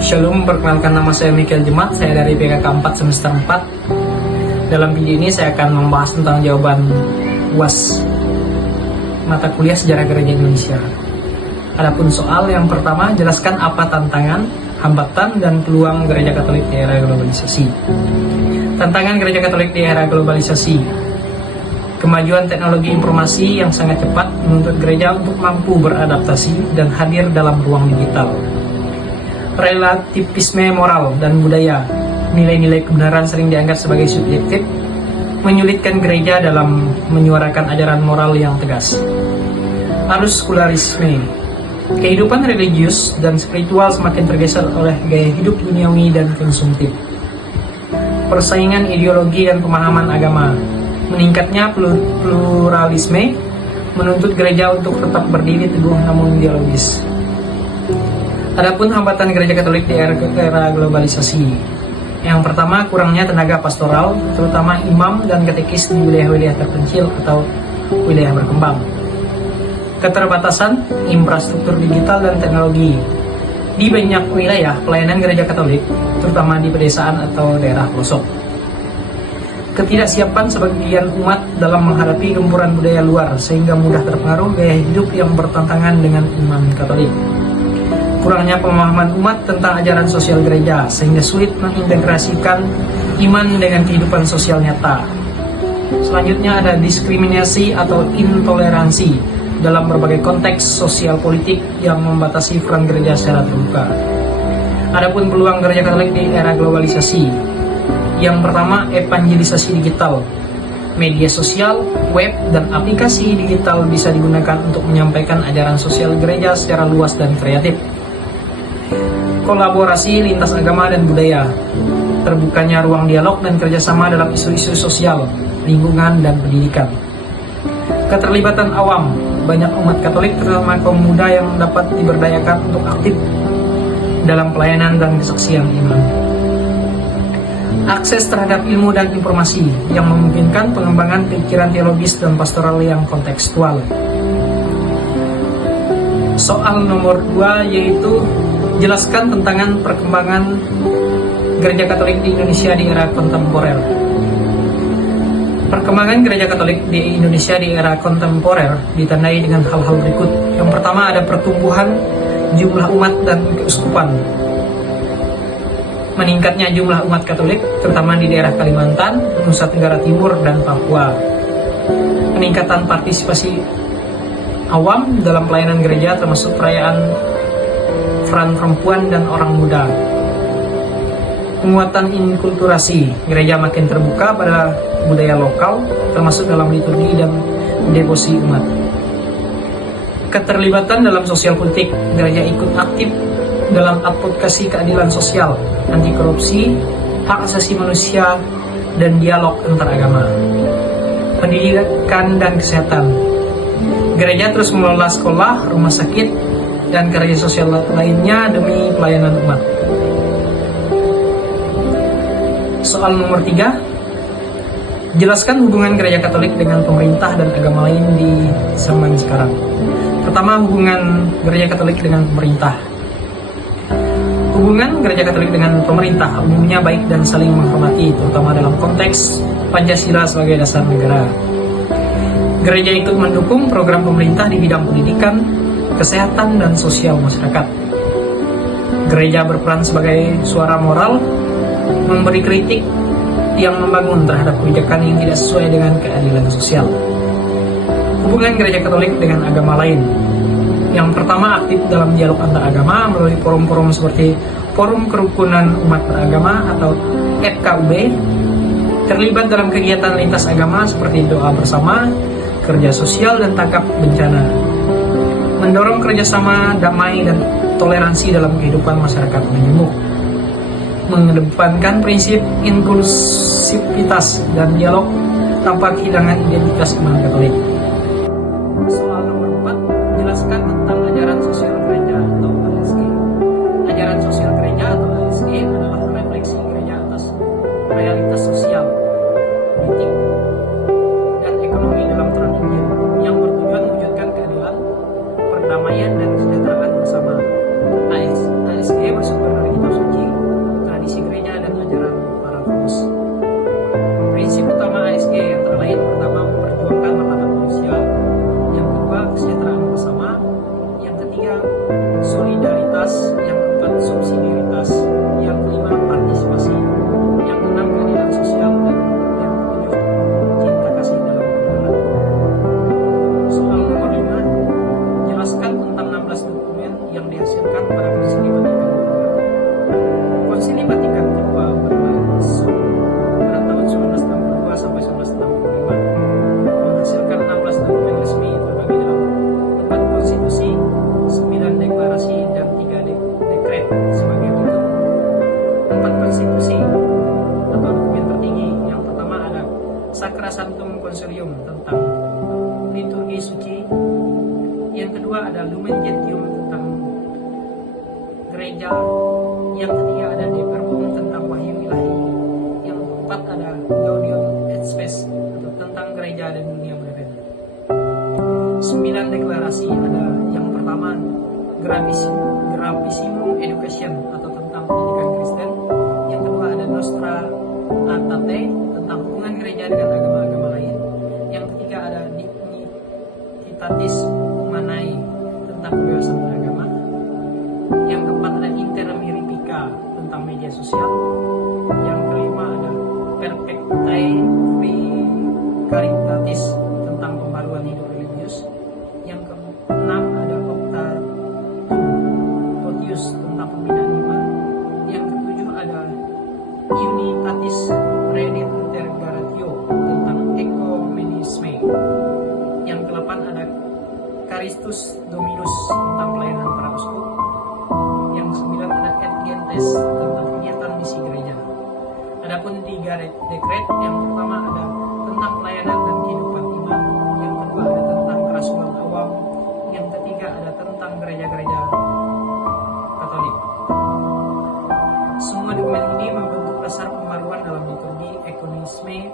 Shalom, perkenalkan nama saya Michael Jemat, saya dari PKK 4 semester 4. Dalam video ini saya akan membahas tentang jawaban UAS mata kuliah Sejarah Gereja Indonesia. Adapun soal yang pertama, jelaskan apa tantangan, hambatan, dan peluang Gereja Katolik di era globalisasi. Tantangan Gereja Katolik di era globalisasi: kemajuan teknologi informasi yang sangat cepat menuntut gereja untuk mampu beradaptasi dan hadir dalam ruang digital. Relativisme moral dan budaya, nilai-nilai kebenaran sering dianggap sebagai subjektif, menyulitkan gereja dalam menyuarakan ajaran moral yang tegas. Arus sekularisme, kehidupan religius dan spiritual semakin tergeser oleh gaya hidup duniawi dan konsumtif. Persaingan ideologi dan pemahaman agama, meningkatnya pluralisme, menuntut gereja untuk tetap berdiri teguh namun dialogis. Adapun hambatan Gereja Katolik di era globalisasi: yang pertama, kurangnya tenaga pastoral, terutama imam dan katekis di wilayah-wilayah terpencil atau wilayah berkembang. Keterbatasan infrastruktur digital dan teknologi. Di banyak wilayah pelayanan Gereja Katolik, terutama di pedesaan atau daerah pelosok. Ketidaksiapan sebagian umat dalam menghadapi gempuran budaya luar, sehingga mudah terpengaruh gaya hidup yang bertentangan dengan iman Katolik. Kurangnya pemahaman umat tentang ajaran sosial gereja, sehingga sulit mengintegrasikan iman dengan kehidupan sosial nyata. Selanjutnya ada diskriminasi atau intoleransi dalam berbagai konteks sosial politik yang membatasi peran gereja secara terbuka. Adapun peluang Gereja Katolik di era globalisasi: yang pertama, evangelisasi digital. Media sosial, web, dan aplikasi digital bisa digunakan untuk menyampaikan ajaran sosial gereja secara luas dan kreatif. Kolaborasi lintas agama dan budaya, terbukanya ruang dialog dan kerjasama dalam isu-isu sosial, lingkungan, dan pendidikan. Keterlibatan awam, banyak umat Katolik terutama kaum muda yang dapat diberdayakan untuk aktif dalam pelayanan dan kesaksian iman. Akses terhadap ilmu dan informasi yang memungkinkan pengembangan pikiran teologis dan pastoral yang kontekstual. Soal nomor 2 yaitu jelaskan tantangan perkembangan Gereja Katolik di Indonesia di era kontemporer. Perkembangan Gereja Katolik di Indonesia di era kontemporer ditandai dengan hal-hal berikut. Yang pertama, ada pertumbuhan jumlah umat dan keuskupan. Meningkatnya jumlah umat Katolik, terutama di daerah Kalimantan, Nusa Tenggara Timur, dan Papua. Peningkatan partisipasi awam dalam pelayanan gereja, termasuk perayaan peran perempuan dan orang muda. Penguatan inkulturasi, gereja makin terbuka pada budaya lokal, termasuk dalam liturgi dan devosi umat. Keterlibatan dalam sosial politik, gereja ikut aktif dalam advokasi keadilan sosial, anti korupsi, hak asasi manusia, dan dialog antar agama. Pendidikan dan kesehatan, gereja terus mengelola sekolah, rumah sakit, dan kerja sosial lainnya demi pelayanan umat. Soal nomor 3, jelaskan hubungan Gereja Katolik dengan pemerintah dan agama lain di zaman sekarang. Pertama, hubungan Gereja Katolik dengan pemerintah. Hubungan Gereja Katolik dengan pemerintah umumnya baik dan saling menghormati, terutama dalam konteks Pancasila sebagai dasar negara. Gereja ikut mendukung program pemerintah di bidang pendidikan, kesehatan, dan sosial masyarakat. Gereja berperan sebagai suara moral, memberi kritik yang membangun terhadap kebijakan yang tidak sesuai dengan keadilan sosial. Hubungan Gereja Katolik dengan agama lain: yang pertama, aktif dalam dialog antar agama melalui forum-forum seperti Forum Kerukunan Umat Beragama atau FKUB, terlibat dalam kegiatan lintas agama seperti doa bersama, kerja sosial, dan tangkap bencana. Mendorong kerjasama, damai, dan toleransi dalam kehidupan masyarakat majemuk. Mengedepankan prinsip inklusivitas dan dialog tanpa kehilangan identitas iman Katolik. Soal nomor 4, jelaskan tentang ajaran sosial gereja atau ASG. Ajaran sosial gereja atau ASG adalah refleksi gereja atas realitas sosial, politik, dan ekonomi dalam terang Injil yang bertujuan mewujudkan keadilan, perdamaian, dan kesejahteraan bersama. ASG bersumber dari kitab konsilium tentang liturgi suci. Yang kedua ada Lumen Gentium tentang gereja. Yang ketiga ada De Verbum tentang wahyu ilahi. Yang keempat ada Gaudium et Spes atau tentang gereja dan dunia modern. 9 deklarasi ada yang pertama Gravissimo Education atau tentang pendidikan Kristen. Yang kedua ada Nostra Aetate tentang hubungan gereja dengan agama-agama lain. Yang ketiga ada Dignitatis Humanae tentang kebebasan beragama. Yang keempat ada Inter Mirifica tentang media sosial. Yang kelima ada Perfectae Caritatis tentang pembaruan hidup religius. Yang keenam ada Optatus tentang pembinaan iman. Yang ketujuh ada Unitatis Redintegratio tentang ekumenisme. Yang kedelapan ada Caristus Dominus tentang pelayanan para uskup. Yang kesembilan ada Et Gentes tentang kegiatan misi gereja. Adapun 3 dekret, yang pertama ada tentang pelayanan dan kehidupan iman. Yang kedua ada tentang kerasulan awam. Yang ketiga ada tentang gereja-gereja Katolik. Semua dokumen ini membentuk dasar pembaruan dalam liturgi, ekumenisme,